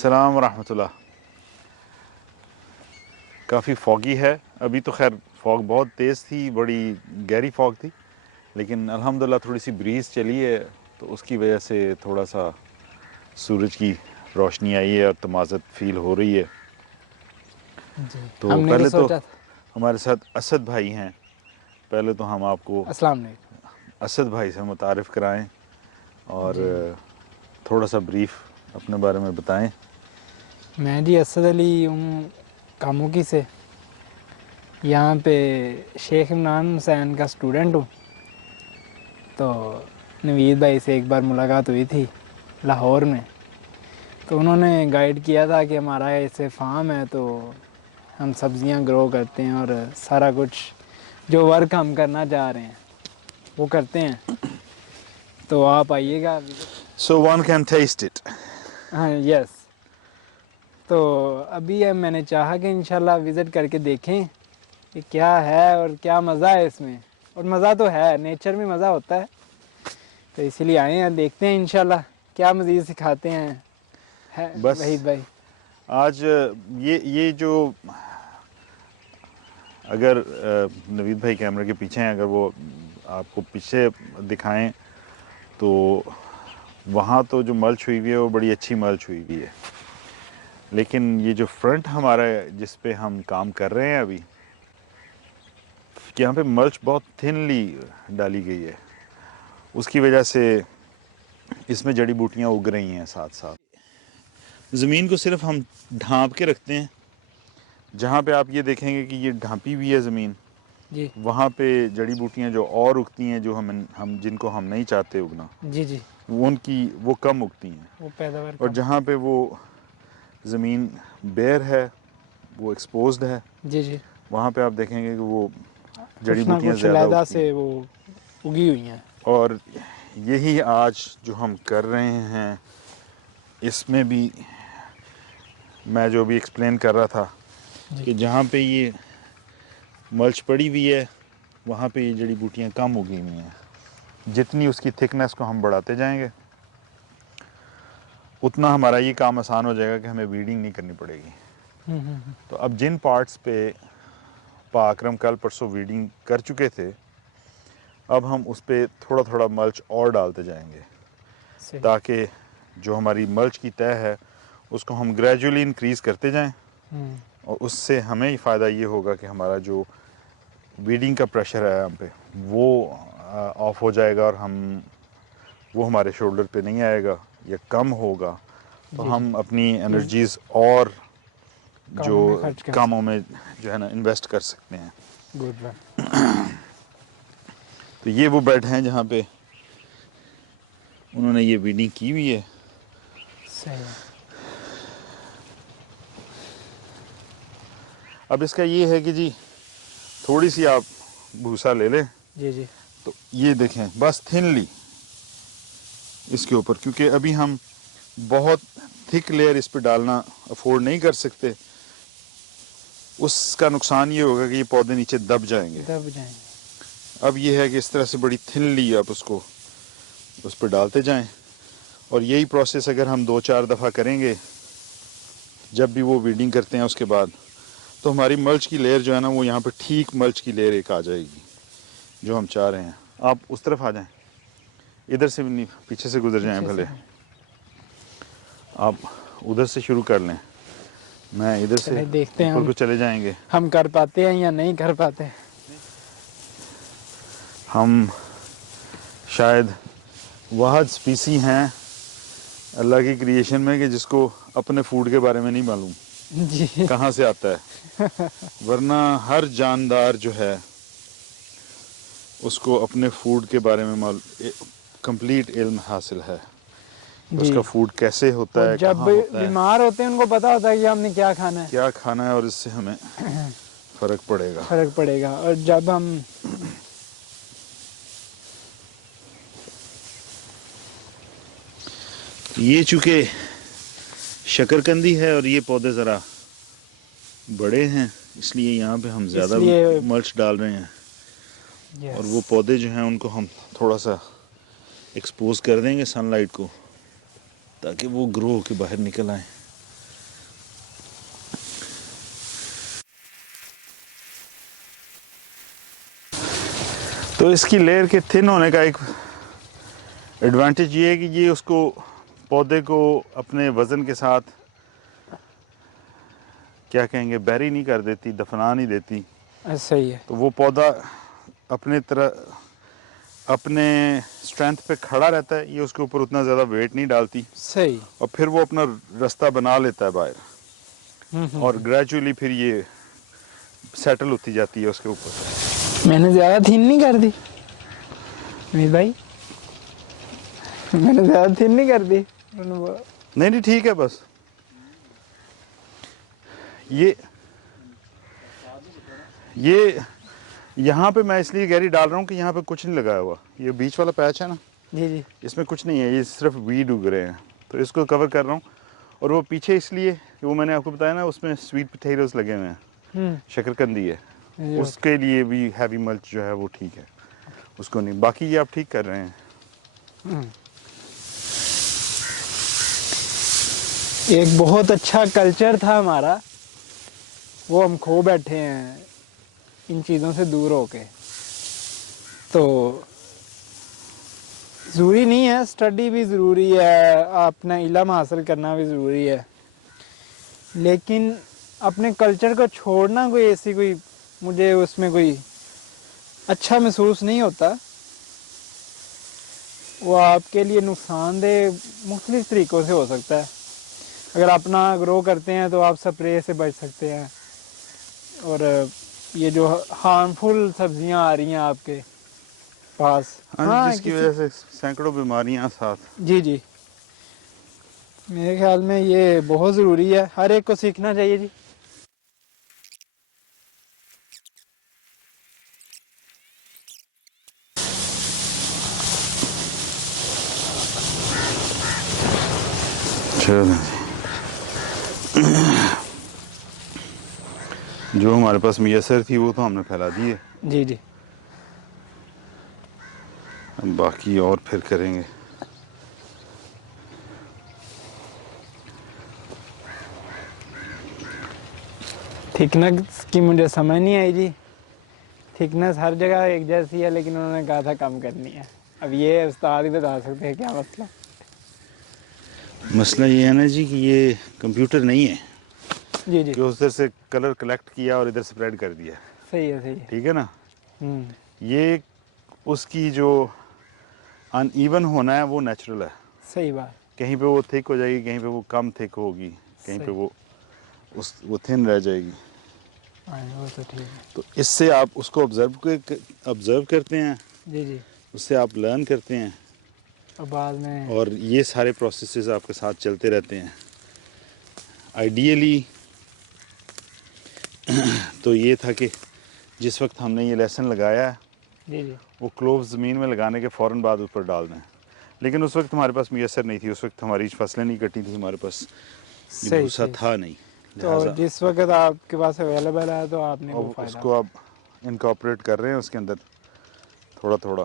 अस्सलाम रहमतुल्लाह। काफ़ी फॉगी है अभी तो, खैर फॉग बहुत तेज़ थी, बड़ी गहरी फॉग थी, लेकिन अल्हम्दुलिल्लाह थोड़ी सी ब्रीज़ चली है तो उसकी वजह से थोड़ा सा सूरज की रोशनी आई है और तमाज़त फ़ील हो रही है। जी, तो हमने भी पहले तो सोचा था। हमारे साथ असद भाई हैं। पहले तो हम आपको अस्सलाम वालेकुम। असद भाई से मुतारिफ़ कराएं और जी, थोड़ा सा ब्रीफ अपने बारे में बताएं। मैं जी असद अली हूँ कामुकी से। यहाँ पे शेख इमरान हुसैन का स्टूडेंट हूँ। तो नवीद भाई से एक बार मुलाकात हुई थी लाहौर में, तो उन्होंने गाइड किया था कि हमारा ऐसे फार्म है, तो हम सब्जियाँ ग्रो करते हैं और सारा कुछ जो वर्क हम करना चाह रहे हैं वो करते हैं। तो आप आइएगा। So one can test it. हाँ, यस। तो अभी मैंने चाहा कि इंशाल्लाह विज़िट करके देखें कि क्या है और क्या मज़ा है इसमें। और मज़ा तो है, नेचर में मज़ा होता है, तो इसीलिए आए हैं, देखते हैं इंशाल्लाह क्या मज़ीद सिखाते हैं है बस वहीद भाई। आज ये जो, अगर नवीद भाई कैमरे के पीछे हैं, अगर वो आपको पीछे दिखाएं तो वहाँ तो जो मल्च हुई हुई है वो बड़ी अच्छी मल्च हुई हुई है, लेकिन ये जो फ्रंट हमारा जिस पे हम काम कर रहे हैं अभी, यहाँ पे मल्च बहुत थिनली डाली गई है। उसकी वजह से इसमें जड़ी बूटियाँ उग रही हैं साथ साथ। ज़मीन को सिर्फ हम ढांप के रखते हैं। जहाँ पे आप ये देखेंगे कि ये ढांपी हुई है ज़मीन, जी वहाँ पे जड़ी बूटियाँ जो और उगती हैं, जो हम जिनको हम नहीं चाहते उगना, जी जी, वो कम उगती हैं। वो पैदावार और कम। जहाँ पे वो ज़मीन बेर है, वो एक्सपोज्ड है, जी जी, वहाँ पे आप देखेंगे कि वो जड़ी कुछ ना बूटियाँ कुछ ज़्यादा अलहदा उगती से हैं। वो उगी हुई हैं। और यही आज जो हम कर रहे हैं, इसमें भी मैं जो भी एक्सप्लेन कर रहा था जी कि जहाँ पे ये मल्च पड़ी हुई है वहाँ पे ये जड़ी बूटियाँ कम उगी हुई हैं। जितनी उसकी थिकनेस को हम बढ़ाते जाएंगे उतना हमारा ये काम आसान हो जाएगा कि हमें वीडिंग नहीं करनी पड़ेगी। तो अब जिन पार्ट्स पे पाकरम कल परसों वीडिंग कर चुके थे, अब हम उस पर थोड़ा थोड़ा मल्च और डालते जाएंगे, सही। ताकि जो हमारी मल्च की तय है उसको हम ग्रेजुअली इंक्रीज़ करते जाएं। और उससे हमें ही फ़ायदा ये होगा कि हमारा जो वीडिंग का प्रेशर है हम पे वो ऑफ हो जाएगा और वो हमारे शोल्डर पे नहीं आएगा या कम होगा। तो जी जी, हम अपनी एनर्जीज़ और जो कामों में खर्च कर कामों सकते। में जो है ना इन्वेस्ट कर सकते हैं। Good one. तो ये वो बेड हैं जहाँ पे उन्होंने ये वीडिंग की हुई है। सही है। अब इसका ये है कि जी थोड़ी सी आप भूसा ले लें, जी जी तो ये देखें बस थिनली इसके ऊपर, क्योंकि अभी हम बहुत थिक लेयर इस पर डालना अफोर्ड नहीं कर सकते। उसका नुकसान ये होगा कि ये पौधे नीचे दब जाएंगे। दब जाएंगे। अब ये है कि इस तरह से बड़ी थिनली आप उसको उस पर डालते जाएं, और यही प्रोसेस अगर हम 2-4 दफ़ा करेंगे जब भी वो वीडिंग करते हैं उसके बाद, तो हमारी मल्च की लेयर जो है ना वो यहाँ पे ठीक मल्च की लेयर एक आ जाएगी जो हम चाह रहे हैं। आप उस तरफ आ जाएं, इधर से भी नहीं, पीछे से गुजर जाएं पीछे से भले। आप उधर से शुरू कर लें, मैं इधर से चले देखते हैं ऊपर को चले जाएंगे। हम कर पाते हैं या नहीं कर पाते। हम शायद वाहद स्पीसी हैं अल्लाह की क्रिएशन में कि जिसको अपने फूड के बारे में नहीं मालूम जी कहाँ से आता है, वरना हर जानदार जो है उसको अपने फूड के बारे में कंप्लीट इल्म हासिल है। जी, उसका फूड कैसे वो होता है, जब कहाँ होता है, बीमार होते हैं उनको पता होता है कि हमने क्या खाना है, क्या खाना है, और इससे हमें फ़र्क पड़ेगा। फर्क पड़ेगा। और जब हम ये चूँकि शकरकंदी है और ये पौधे ज़रा बड़े हैं, इसलिए यहाँ पे हम ज़्यादा इसलिए मल्च डाल रहे हैं। और वो यस, पौधे जो हैं उनको हम थोड़ा सा एक्सपोज कर देंगे सनलाइट को, ताकि वो ग्रो होके बाहर निकल आए। तो इसकी लेयर के थिन होने का एक एडवांटेज ये है कि ये उसको पौधे को अपने वज़न के साथ क्या कहेंगे बैरी नहीं कर देती, दफना नहीं देती। सही है। तो वो पौधा अपने स्ट्रेंथ पे खड़ा रहता है, ये उसके ऊपर उतना ज़्यादा वेट नहीं डालती सही। और फिर वो अपना रास्ता बना लेता है बाहर और ग्रेजुअली फिर ये सेटल होती जाती है उसके ऊपर। मैंने ज़्यादा थिन नहीं कर दी अमित भाई, मैंने ज़्यादा थिन नहीं कर दी। नहीं नहीं ठीक है बस। ये यहाँ पे मैं इसलिए गहरी डाल रहा हूँ कि यहाँ पे कुछ नहीं लगाया हुआ। ये बीच वाला पैच है ना, जी जी, इसमें कुछ नहीं है, ये सिर्फ वीड उग रहे हैं, तो इसको कवर कर रहा हूँ। और वो पीछे इसलिए कि वो मैंने आपको बताया ना, उसमें स्वीट पोटैटोज लगे हुए हैं, शकरकंदी है, उसके लिए भी हैवी मल्च जो है वो ठीक है, उसको नहीं। बाकी ये आप ठीक कर रहे हैं। एक बहुत अच्छा कल्चर था हमारा, वो हम खो बैठे हैं इन चीज़ों से दूर होके। तो ज़रूरी नहीं है, स्टडी भी ज़रूरी है, अपना इल्म हासिल करना भी ज़रूरी है, लेकिन अपने कल्चर को छोड़ना कोई ऐसी कोई मुझे उसमें कोई अच्छा महसूस नहीं होता। वो आपके लिए नुकसानदेह मुख्तलिफ तरीक़ों से हो सकता है। अगर अपना ग्रो करते हैं तो आप स्प्रे से बच सकते हैं, और ये जो हार्मफुल सब्जियां आ रही हैं आपके पास, हाँ, जिसकी वजह से सैकड़ों बीमारियां साथ। जी जी, मेरे ख्याल में ये बहुत ज़रूरी है, हर एक को सीखना चाहिए जी। जो हमारे पास मुयसर थी वो तो हमने फैला दी है। जी जी, बाकी और फिर करेंगे। थिकनेस की मुझे समझ नहीं आई जी। थिकनेस हर जगह एक जैसी है, लेकिन उन्होंने कहा था कम करनी है। अब ये उस्ताद ही बता सकते हैं क्या मसला। मसला ये है ना जी कि ये कंप्यूटर नहीं है जी जी, कि उधर से कलर कलेक्ट किया और इधर स्प्रेड कर दिया। सही है सही है। ठीक है ना, ये उसकी जो अनइवन होना है वो नेचुरल है। सही बात। कहीं पे वो थिक हो जाएगी, कहीं पे वो कम थिक होगी, कहीं पे वो थिन रह जाएगी। वो तो ठीक है। तो इससे आप उसको ऑब्जर्व करते हैं, जी जी, उससे आप लर्न करते हैं और बाद में और ये सारे प्रोसेसेस आपके साथ चलते रहते हैं। आइडियली तो ये था कि जिस वक्त हमने ये लेसन लगाया है, जी जी, वो क्लोव ज़मीन में लगाने के फ़ौरन बाद ऊपर डाल दें, लेकिन उस वक्त हमारे पास मुयसर नहीं थी, उस वक्त हमारी फसलें नहीं कटी थी, हमारे पास सही भूसा सही। था नहीं। तो जिस वक्त आपके पास अवेलेबल है तो आपने वो अब फायदा उसको आप इनकॉर्पोरेट कर रहे हैं उसके अंदर थोड़ा थोड़ा।